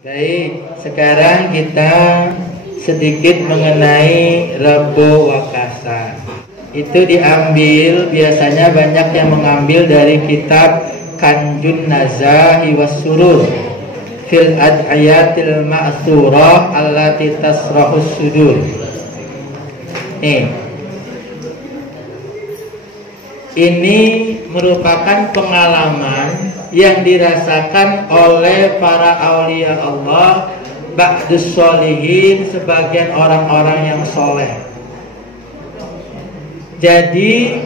Baik, sekarang kita sedikit mengenai Rebo Wakasa. Itu diambil, biasanya banyak yang mengambil dari kitab Kanjun Nazahi Wassurur Fil Ad'iyatil Ma'thurah Allati Tasrahus Sudur. Ini merupakan pengalaman yang dirasakan oleh para aulia Allah ba'dus sholihin, sebagian orang-orang yang soleh. Jadi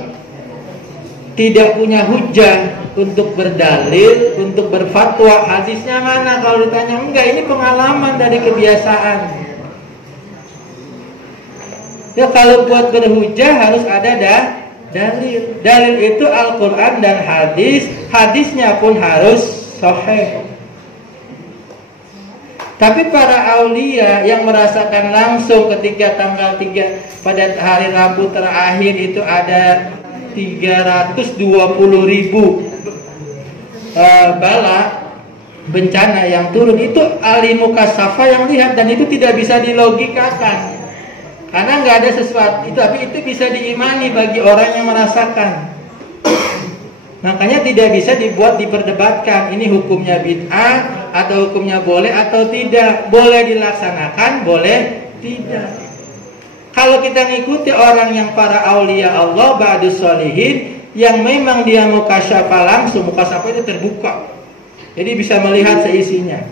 tidak punya hujah untuk berdalil, untuk berfatwa. Hadisnya mana? Kalau ditanya enggak, ini pengalaman dari kebiasaan. Ya kalau buat berhujah harus ada dalil. Dalil itu Al-Quran dan hadis. Hadisnya pun harus sahih. Tapi para aulia yang merasakan langsung ketika tanggal 3 pada hari Rabu terakhir itu ada 320.000 bala bencana yang turun, itu ahli mukasafa yang lihat, dan itu tidak bisa dilogikakan karena nggak ada sesuatu itu, tapi itu bisa diimani bagi orang yang merasakan. Makanya tidak bisa diperdebatkan ini hukumnya bid'ah atau hukumnya boleh atau tidak. Boleh dilaksanakan, boleh tidak. Kalau kita ngikuti orang yang para aulia Allah ba'dus sholihin yang memang dia mukasyafa langsung, mukasyafa itu terbuka, jadi bisa melihat seisinya.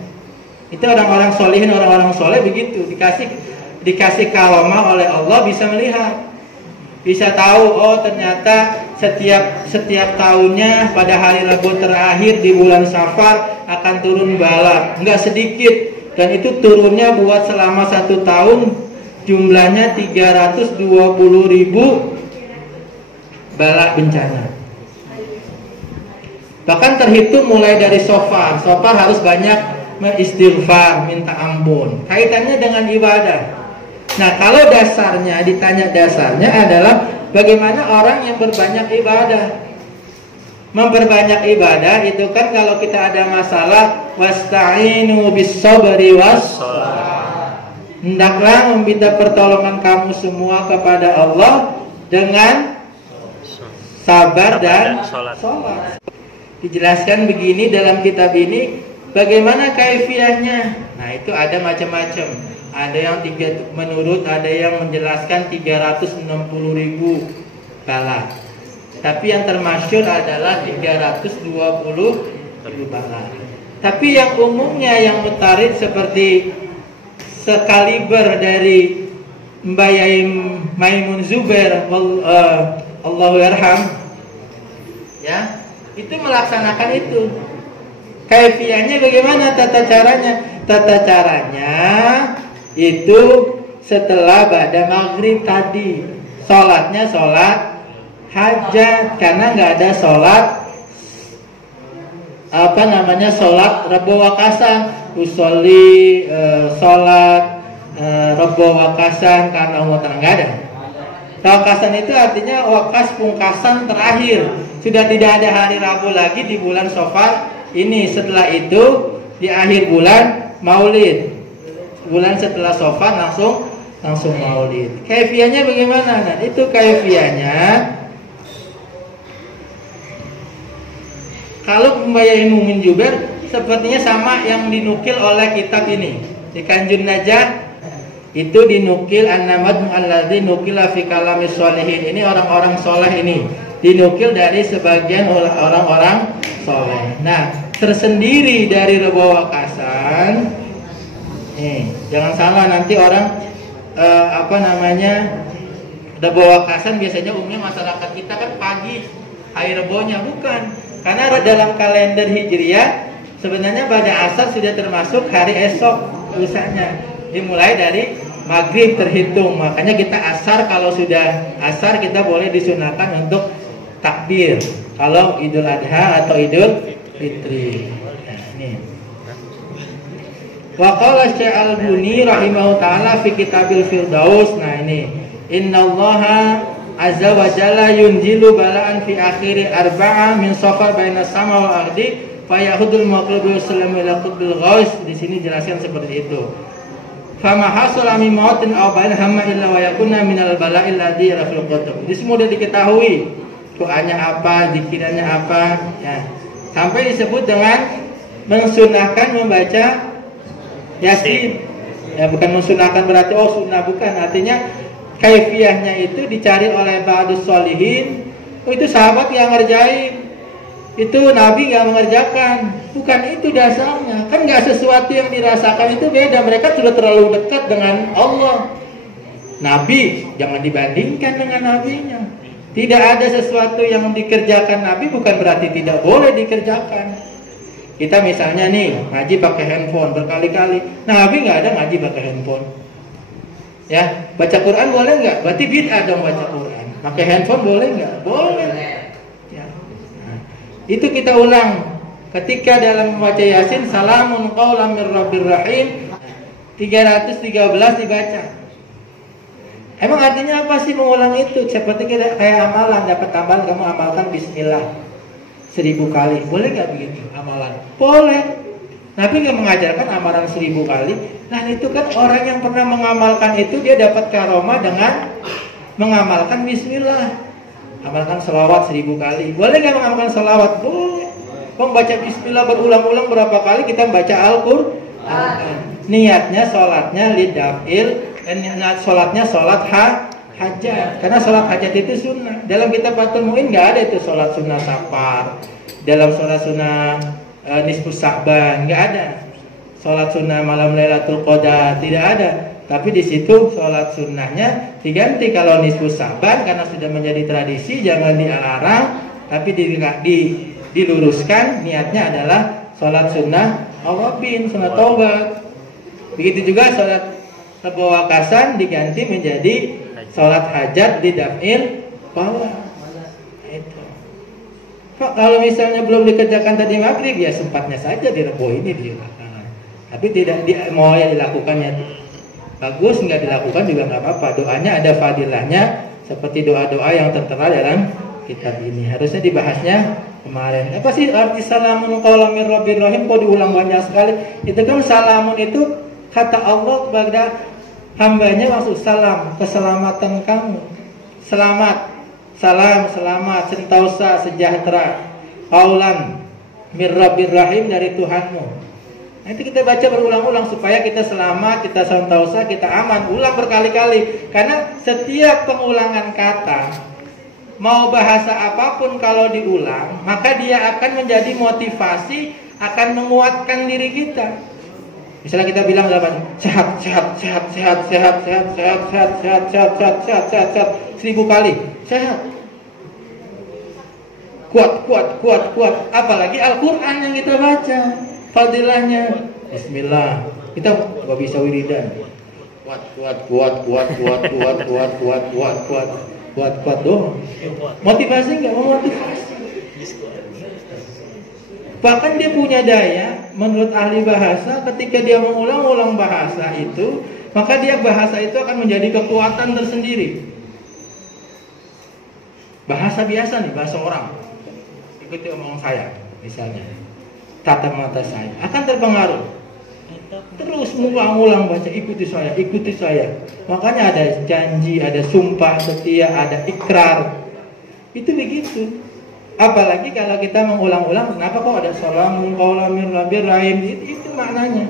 Itu orang-orang sholihin, orang-orang soleh begitu, dikasih kalamah oleh Allah, bisa melihat, bisa tahu, oh ternyata setiap tahunnya pada hari Rabu terakhir di bulan Safar akan turun bala, enggak sedikit, dan itu turunnya buat selama 1 tahun jumlahnya 320.000 bala bencana. Bahkan terhitung mulai dari sofar harus banyak istighfar, minta ampun, kaitannya dengan ibadah. Nah, kalau dasarnya ditanya, dasarnya adalah bagaimana orang yang berbanyak ibadah. Memperbanyak ibadah itu kan kalau kita ada masalah, wasta'inu bis-sabri was-shalah. Hendaklah meminta pertolongan kamu semua kepada Allah dengan sabar dan sholat. Dijelaskan begini dalam kitab ini, bagaimana kaifiyahnya. Nah, itu ada macam-macam. Ada yang ada yang menjelaskan 360.000 bala. Tapi yang termasyhur adalah 320.000 bala. Tapi yang umumnya yang mutarid seperti sekaliber dari Mbak Yai Maimun Zubair, Allahu yarham, ya, itu melaksanakan itu. Kaifiyahnya bagaimana tata caranya? Tata caranya itu setelah ba'da maghrib tadi, sholatnya sholat hajat, karena nggak ada sholat sholat Rebo Wakasan, usolli sholat Rebo Wakasan karena umatan, nggak ada. Wakasan itu artinya wakas pungkasan terakhir, sudah tidak ada hari Rabu lagi di bulan Safar ini. Setelah itu di akhir bulan Maulid, bulan setelah Safar langsung Maulid. Kaifiyahnya bagaimana? Nah, itu kaifiyahnya. Kalau Mbak Mumin Jubair sepertinya sama yang dinukil oleh kitab ini di Kanjun Najah, itu dinukil an-namad alladzi nukila fi kalamis sholihin. Ini orang-orang soleh ini dinukil dari sebagian orang-orang soleh. Nah, tersendiri dari Rebo Wakasan. Jangan salah nanti orang Rebo Wakasan biasanya umumnya masyarakat kita kan pagi hari Rebonya, bukan. Karena dalam kalender Hijriyah sebenarnya pada asar sudah termasuk hari esok lusanya. Dimulai dari maghrib terhitung. Makanya kita asar, kalau sudah asar kita boleh disunahkan untuk takbir kalau Idul Adha atau Idul Fitri. Nah, ini. Wa qala Syekh Al-Buni rahimahu ta'ala fi Kitabil Firdaus. Nah, ini. Innallaha azza wa jalla yunzilu bala'an fi akhiri arba'a min safar baina sama wal ardi fa yahudul maqlubu salam ila qutbil ghaus. Di sini jelaskan seperti itu. Fama hasala min mautin aw bain hamma illa wa yakuna minal bala'il ladzi rafil qutub. Ini semua sudah diketahui. Doanya apa, zikirannya apa, ya. Sampai disebut dengan mensunahkan membaca Yasin. Ya, bukan mensunahkan berarti sunnah, bukan. Artinya kaifiahnya itu dicari oleh ba'dus sholihin. Itu sahabat yang ngerjain. Itu Nabi nggak mengerjakan. Bukan itu dasarnya. Kan nggak sesuatu yang dirasakan itu beda. Mereka sudah terlalu dekat dengan Allah. Nabi jangan dibandingkan dengan nabinya. Tidak ada sesuatu yang dikerjakan Nabi bukan berarti tidak boleh dikerjakan. Kita misalnya nih ngaji pakai handphone berkali-kali. Nah, Nabi nggak ada ngaji pakai handphone. Ya, baca Quran boleh nggak? Berarti bid'ah dong baca Quran. Pakai handphone boleh nggak? Boleh. Ya. Nah, itu kita ulang. Ketika dalam membaca Yasin, salamun qaulan mir rabbir rahim, 313 dibaca. Emang artinya apa sih mengulang itu? Seperti kayak amalan, dapat tambahan kamu amalkan bismillah 1000 kali. Boleh nggak begitu amalan? Boleh. Nabi nggak mengajarkan amalan 1000 kali. Nah itu kan orang yang pernah mengamalkan itu dia dapat karomah dengan mengamalkan bismillah. Amalkan selawat 1000 kali. Boleh nggak mengamalkan selawat? Boleh. Membaca bismillah berulang-ulang berapa kali kita baca Al-Quran. Niatnya sholatnya lidafil. Dan sholatnya sholat hajat. Karena sholat hajat itu sunnah. Dalam kitab Fathul Mu'in nggak ada itu sholat sunnah safar. Dalam sholat sunnah nisfus Sa'ban nggak ada. Sholat sunnah malam Lailatul Qadar tidak ada. Tapi di situ sholat sunnahnya diganti kalau nisfus Sa'ban karena sudah menjadi tradisi, jangan dilarang, tapi diluruskan. Niatnya adalah sholat sunnah awabin, sunnah taubat. Begitu juga sholat Rebo wakasan diganti menjadi sholat hajat di daf'il bawah. Itu. Pak, kalau misalnya belum dikerjakan tadi maghrib, ya sempatnya saja di rebo ini dilakukan. Tapi tidak mau yang dilakukannya bagus, nggak dilakukan juga nggak apa-apa. Doanya ada fadilahnya seperti doa-doa yang tertera dalam kitab ini. Harusnya dibahasnya kemarin. Apa sih arti salamun qaulan mir rabbir rahim? Kok diulang banyak sekali? Itu kan salamun itu kata Allah kepada hambanya, maksud salam, keselamatan kamu. Selamat, salam, selamat, sentosa, sejahtera. Qaulan mir rabbir rahim, dari Tuhanmu. Nanti kita baca berulang-ulang supaya kita selamat, kita sentosa, kita aman. Ulang berkali-kali. Karena setiap pengulangan kata, mau bahasa apapun kalau diulang, maka dia akan menjadi motivasi, akan menguatkan diri kita. Misalnya kita bilang dalam sehat 1000 kali, sehat. Kuat. Apalagi Al-Qur'an yang kita baca, fadilahnya bismillah. Kita enggak bisa wiridan. Kuat dong. Motivasi enggak? Memotivasi. Bahkan dia punya daya, menurut ahli bahasa, ketika dia mengulang-ulang bahasa itu, maka dia bahasa itu akan menjadi kekuatan tersendiri. Bahasa biasa nih, bahasa orang. Ikuti omongan saya, misalnya. Tatap mata saya, akan terpengaruh. Terus mengulang-ulang baca, ikuti saya. Makanya ada janji, ada sumpah setia, ada ikrar. Itu begitu. Apalagi kalau kita mengulang-ulang, kenapa kok ada salamun qaulan mir rabbir rahim? Itu maknanya.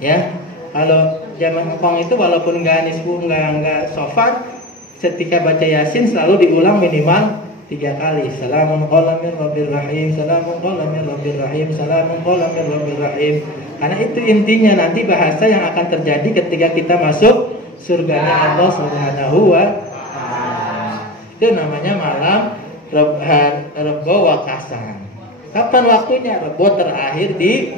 Ya, kalau zaman Hongkong itu walaupun nggak nisfu, nggak shofar, ketika baca Yasin selalu diulang minimal 3 kali. Salamun qaulan mir rabbir rahim, salamun qaulan mir rabbir rahim, salamun qaulan mir rabbir rahim. Karena itu intinya nanti bahasa yang akan terjadi ketika kita masuk surganya Allah Subhanahu wa ta'ala. Itu namanya malam Rebo wakasan. Kapan waktunya? Rebo terakhir di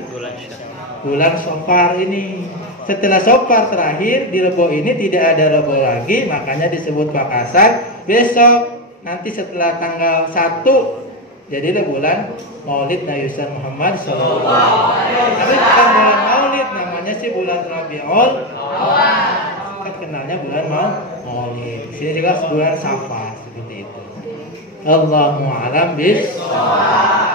bulan Safar ini. Setelah Safar terakhir di Rebo ini tidak ada Rebo lagi, makanya disebut wakasan. Besok nanti setelah tanggal 1 jadilah bulan Maulid Nabi Muhammad SAW. Tapi bukan bulan Maulid, namanya sih bulan Rabiul Awal. Kan kenalnya bulan Maulid. Sini juga bulan Safar seperti itu. Allahu a'lam bishawab.